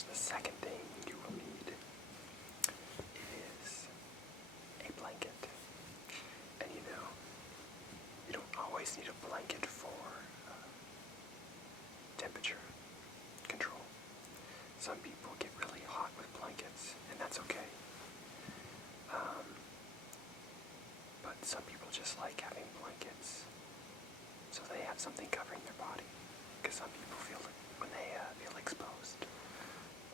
course, the second thing you will need is a blanket. And you don't always need a blanket for temperature control. Some people get really hot with blankets, and that's okay. But some people just like having blankets so they have something covering their body. Because some people feel it when they feel exposed.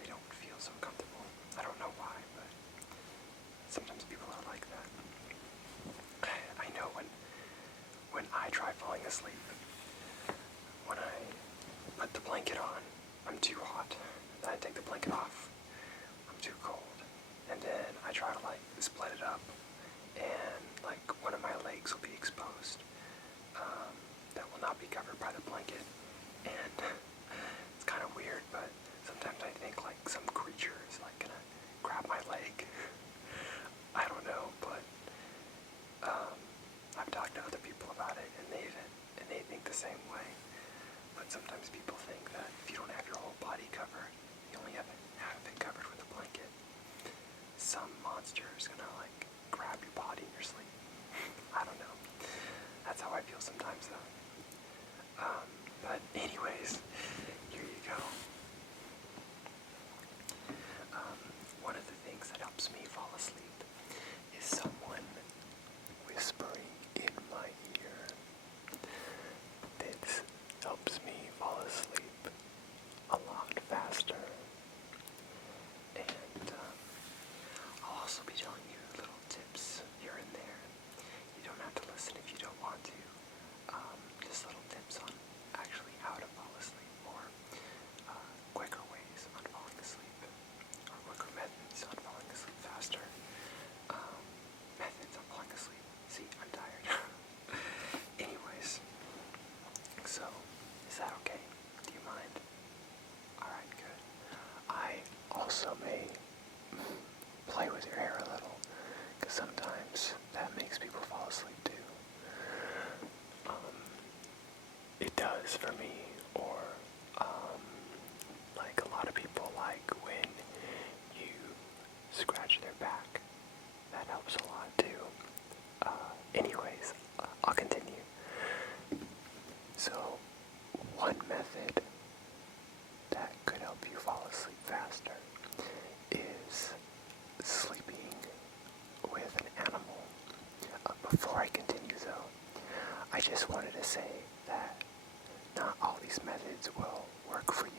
They don't feel so comfortable. I don't know why, but sometimes people are like that. I know when I try falling asleep, when I put the blanket on, I'm too hot. Then I take the blanket off, I'm too cold. And then I try to split it up, and one of my legs will be exposed. That will not be covered by the blanket. And it's kind of weird, but sometimes I think some creature is gonna grab my leg. I don't know, but I've talked to other people about it, and they think the same way. But sometimes people think that if you don't have your whole body covered, you only have half of it covered with a blanket, some monster is gonna grab your body in your sleep. I don't know. That's how I feel sometimes, though. But anyways, here you go. One of the things that helps me fall asleep is someone whispering in my ear. This helps me fall asleep a lot faster. And I'll also be telling you little tips here and there. You don't have to listen if you don't want to. Just little tips on actually how to fall asleep, or quicker ways on falling asleep, or quicker methods on falling asleep faster. Methods on falling asleep. See, I'm tired. Anyways, so is that okay? Do you mind? Alright, good. I also may play with your hair a little, because sometimes that makes people fall asleep too. It does for me, or a lot of people like when you scratch their back. That helps a lot too. Anyways, I'll continue. So, one method that could help you fall asleep faster is sleeping with an animal. Before I continue though, I just wanted to say that not all these methods will work for you.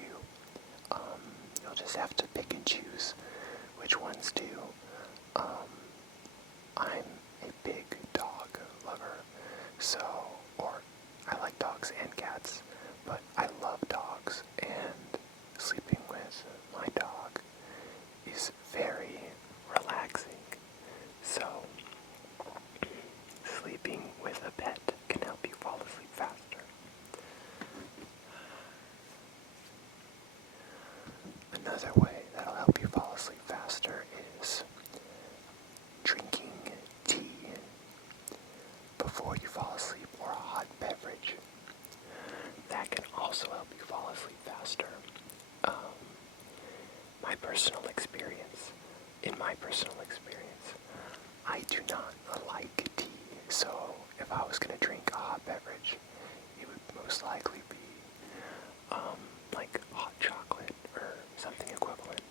You'll just have to pick and choose which ones do. I'm a big dog lover, or I like dogs and cats, but I love dogs, and sleeping with my dog is very relaxing. So, sleeping with a pet can help you fall asleep faster. Another way that'll help you fall asleep faster is drinking tea before you fall asleep, or a hot beverage. That can also help you fall asleep faster. In my personal experience, I do not like tea, so if I was going to drink a hot beverage, it would most likely be hot chocolate or something equivalent.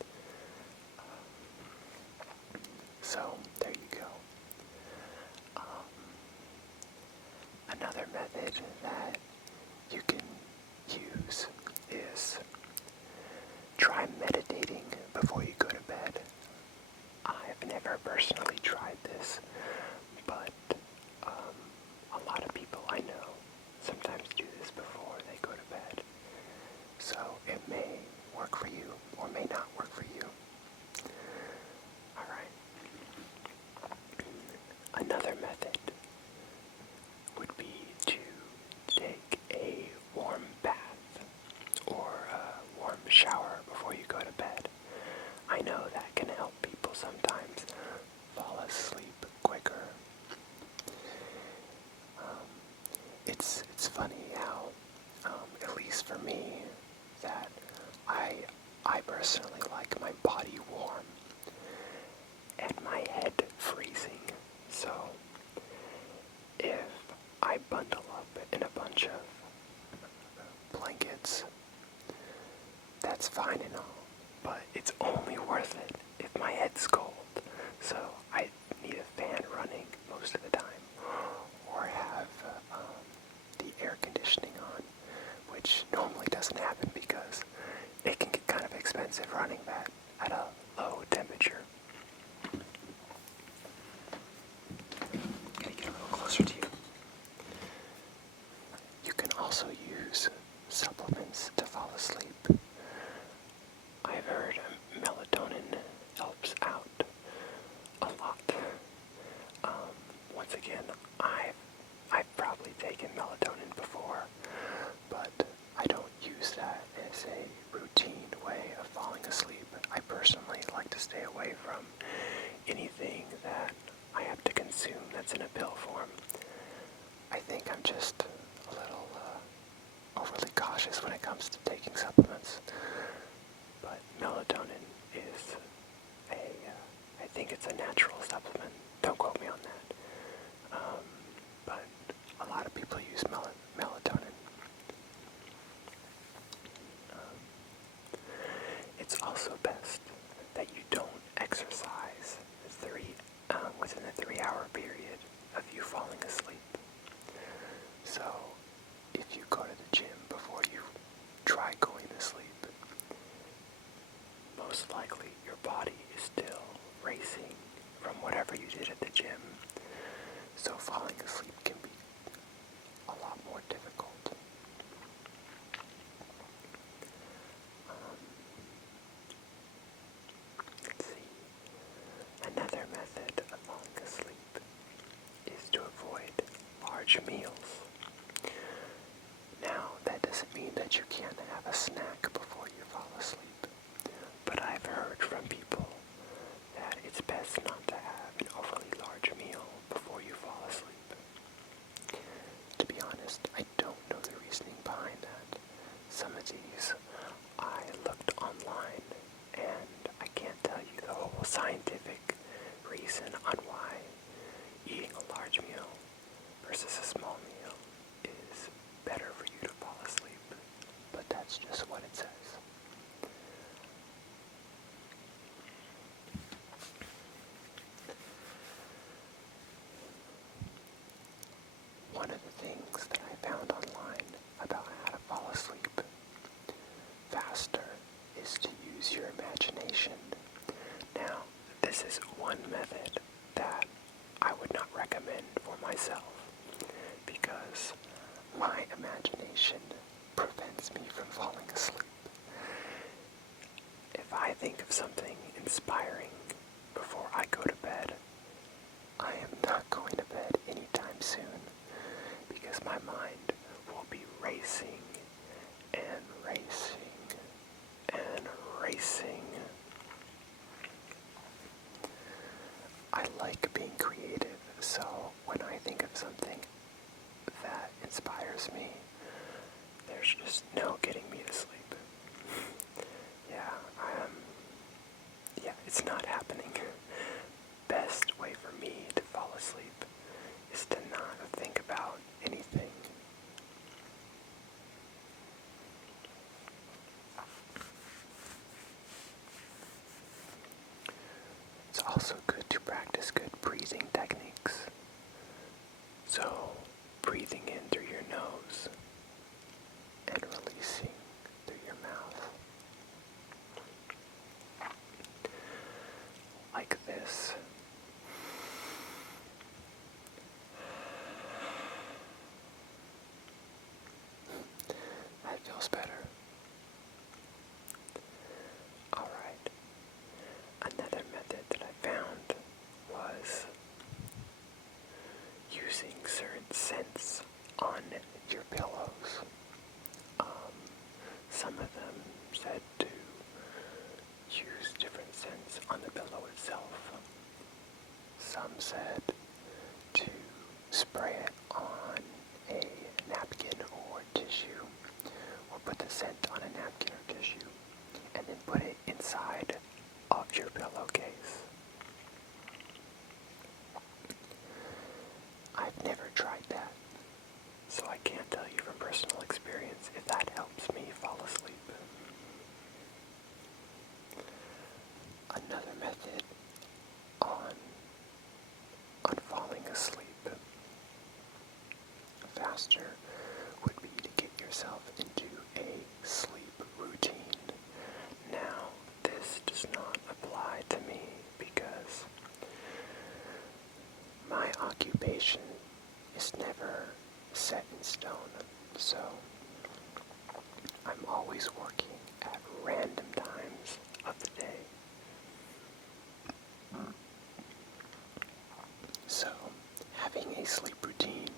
So there you go. Another method that you can use is try meditating before you go to bed. I've never personally tried this, but a lot of people I know sometimes do this before they go to bed. So it may work for you, or may not work for you. Alright. Another method would be to take a warm bath or a warm shower before you go to bed. I know that can help people sometimes fall asleep quicker. It's funny how, at least for me, that I personally most of the time, or have the air conditioning on, which normally doesn't happen because it can get kind of expensive running that at a low temperature. Gotta get a little closer to you. You can also use supplements to fall asleep. I've heard melatonin helps out a lot. Once again, I've probably taken melatonin before, but I don't use that as a routine way of falling asleep. I personally like to stay away from anything that I have to consume that's in a pill form. I think I'm just a little overly cautious when it comes to taking supplements. But melatonin is I think it's a natural supplement. Don't quote me on that. But a lot of people use melatonin. It's also best that you don't exercise within a 3-hour period of you falling asleep. So, if you go to the gym before you try going to sleep, most likely your body is still racing from whatever you did at the gym. So falling asleep can be a lot more difficult. Let's see. Another method of falling asleep is to avoid large meals. Now, that doesn't mean that you can't have a snack before you fall asleep, but I've heard from people that it's best not to have an overly large meal before you fall asleep. To be honest, I don't know the reasoning behind that. Some of these I looked online, and I can't tell you the whole scientific reason on why eating a large meal versus a small meal is better for you to fall asleep, but that's just what it says. One of the things that I found online about how to fall asleep faster is to use your imagination. Now, this is one method that I would not recommend for myself because my imagination prevents me from falling asleep. If I think of something inspiring before I go to bed, I am not going to bed anytime soon because my mind will be racing and racing and racing. I like being creative, so when I think of something that inspires me, there's just no getting me to sleep. Yeah, it's not happening. Best way for me to fall asleep is to not think about anything. It's also good to practice good breathing techniques. So, breathing in through your nose and releasing through your mouth. Like this. That feels better. Alright. Another method that I found was using certain scents on your pillows. Some of them said to use different scents on the pillow itself. Some said to spray it on a napkin or tissue, or put the scent on a napkin or tissue, and then put it inside of your pillowcase. I've never tried that, so I can't tell you from personal experience if that helps me fall asleep. Another method on falling asleep motivation is never set in stone, so I'm always working at random times of the day. So, having a sleep routine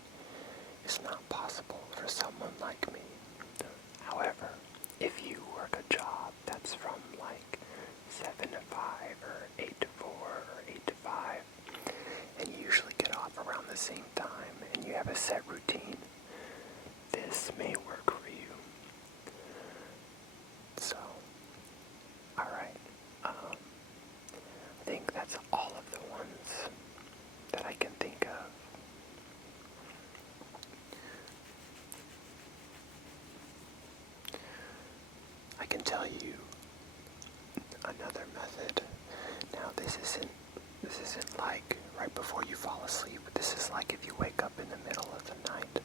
is not possible for someone like me. However, if you work a job that's from like 7 to 5 or 8 to 4 or 8 to 5, and you usually get off around the same time and you have a set routine, this may work for you. So, alright, I think that's all of the ones that I can think of. I can tell you another method. Now this isn't like right before you fall asleep. This is like if you wake up in the middle of the night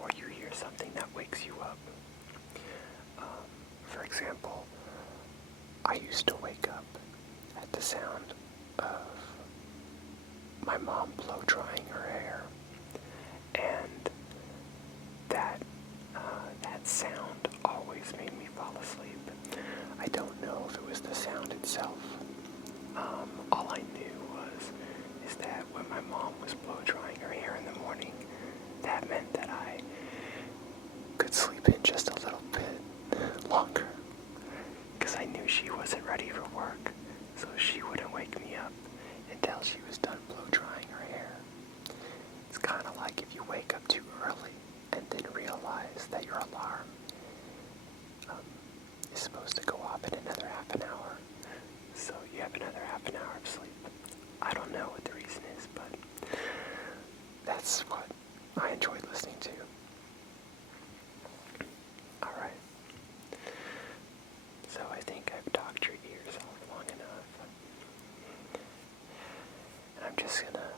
or you hear something that wakes you up. For example, I used to wake up at the sound of my mom blow drying her hair, and that sound always made me fall asleep. I don't know if it was the sound itself. All I knew is that when my mom was blow drying her hair in the morning, that meant that I could sleep in just a little bit longer, because I knew she wasn't ready for work, so she wouldn't wake me up until she was done blow drying her hair. It's kind of like if you wake up too early and then realize that your alarm is supposed to go off in another half an hour, so you have another half an hour of sleep. I don't know what the reason is, but that's what I enjoyed listening to. Alright. So I think I've talked your ears off long enough. And I'm just gonna